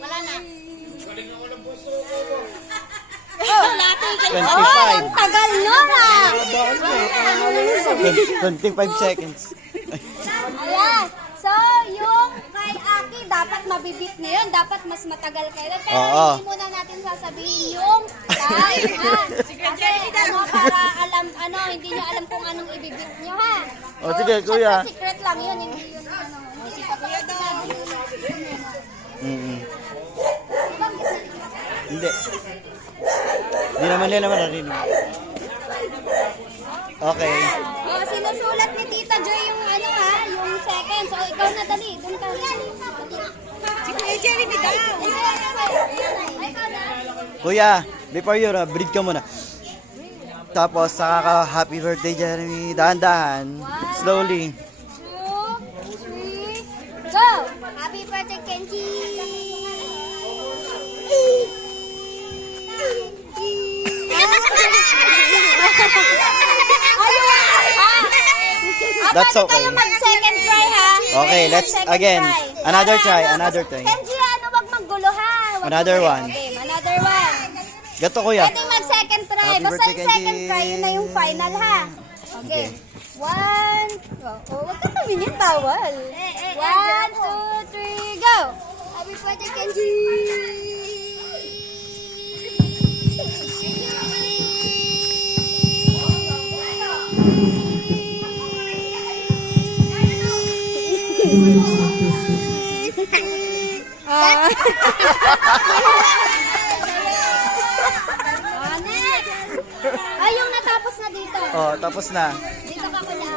Wala na. Oh, 25. ang tagal nun ah. 25 seconds. Ayan. So, yung kay Aki, dapat mabibit niyo yun. Dapat mas matagal kayo. Pero Oo. hindi muna natin sasabihin yung time, ha? Kasi, para alam, hindi nyo alam kung anong ibibit nyo, ha? O, sige, kuya. syempre, secret lang yun. Hindi yun, hindi pa kuya daw. Hindi. Hindi naman nila marinig. Okay. Oh, sinusulat ni Tita Joy yung yung seconds. So, ikaw na dali. Doon ka. Si Kuya Jeremy daw. Ay, ikaw na. Kuya, before you, breathe ka muna. Tapos, saka ka, happy birthday, Jeremy. Dahan-dahan. Slowly. 2, 3, go! Happy birthday, Kenji! That's okay. Kayo mag-second try, ha? Okay, let's again. Another try, another try. Kenji, wag maggulo, ha? Another one. Okay, another one. Gato, kuya. Pwede mag-second try. Happy Basta birthday, yung second Kenji. try, yun na yung final, ha? Okay. 1, wag ka tumingin, tawal. 1, 2, 3, go! Happy birthday, Kenji! Next! Ay, yung natapos na dito. Oh, tapos na. Dito ka kuya.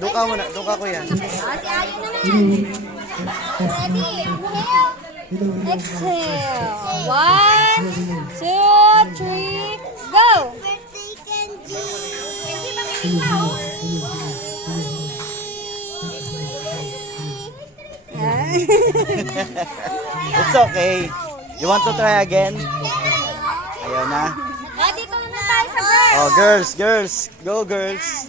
Doon ka muna, doon ka, kuya. Si Ayo naman. Ready? Inhale. Exhale. 1, 2, 3, go! Birthday, Kenji! Kenji, makinig ka, oh. It's okay. You want to try again? Ayaw na. Dito na tayo sa break. Oh, girls. Go, girls.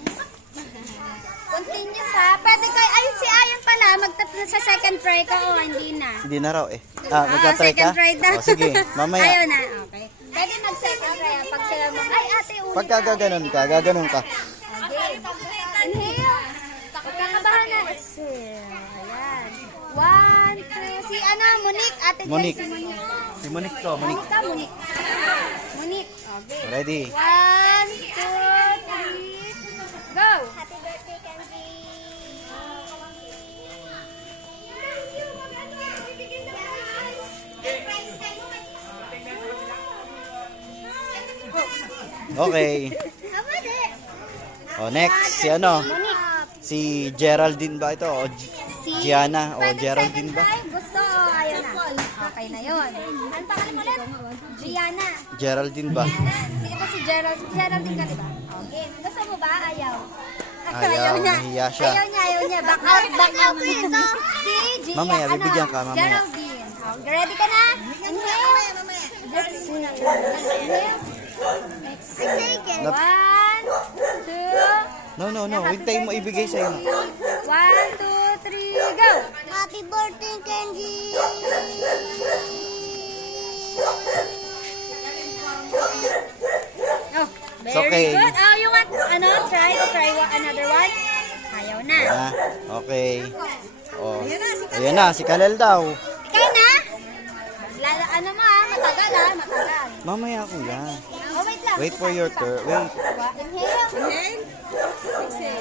Continuous, ha? Pwede kayo, ayun si Ayon pala, magtatlo sa second try ka o hindi na? Hindi na raw eh. Magka-try ka? Second try daw. Oh, sige, mamaya. Ayaw na, okay. Pwede mag-second try, pag sila mo, ay ate, uli Pagka gaganon ka. Okay. Inhale. Huwag kang kabahan na. Exhale. Ayan. 1, 2, si Monique. Ate Monique. Joy, si Monique. Si Monique to, Monique. Monique ka, Monique. Monique. Okay. Ready? 1, 2, 3, go! Happy birthday, Kenji! Okay. Oh, next. Si ano? Si Geraldine ba ito? O Gianna? O Geraldine ba? Gusto o ayaw na? Okay na yun. Ano pangalan ulit? Gianna. Geraldine ba? Ito si Geraldine ka, diba? Okay. Gusto mo ba? Ayaw. Ayaw, nahiya siya. Ayaw niya. Back out ito. Si Gianna. Mamaya, bibigyan ka, mamaya. Geraldine. Okay. Ready ka na? Inhale. Exhale. Exhale. 1, 2, No. Hintayin mo ibigay sa'yo. 1, 2, 3, go! Happy birthday, Kenji! Oh, It's very okay. good. Oh, you want, try another one? Ayaw na. Okay. Oh. Ayan na, si Kalel daw. Ikaw na? Matagal. Mamaya, kuya. Oh, wait lang. Wait for your turn. Wait. Inhale.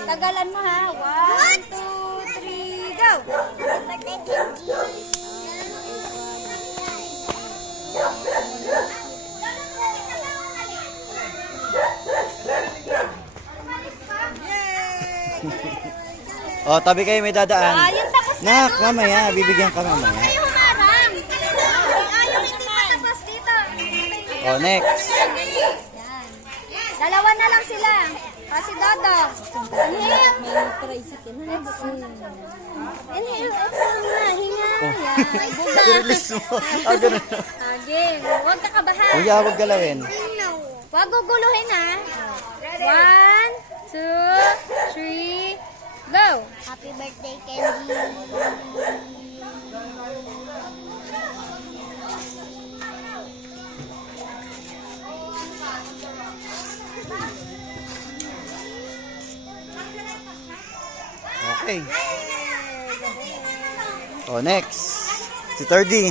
Tagalan mo, ha? 1, 2, 3, go! Birthday, Kenji! Oh, tabi kayo may dadaan. Yung tapos na. Nak, mamaya. Bibigyan ka mamaya. Kayo humarang. Ayaw, hindi pa tapos dito. Oh, next. Yan. Dalawa na lang sila. Kasi Dodo. Inhale. Inhale. Exhale na. Hinga. Yan. Buga. I-release mo. Ganun. Game. Huwag ka kabahan. Kuya, huwag galawin. Huwag guguluhin, ha. 1, 2, 3, go. Happy birthday, Kenji! Okay. Oh, next. Si Thirdy.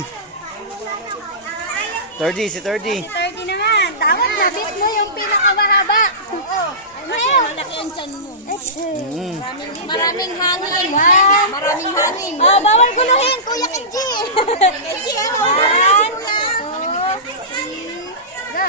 Si Thirdy. 30 naman. Tawag na. Bit mo yung pinakamahaba. Oo. Ngayon. Malaki ang chan mo. Maraming hangin. Maraming hangin. Oh, bawal guluhin, Kuya Kenji. Kenji, One, two, three, go.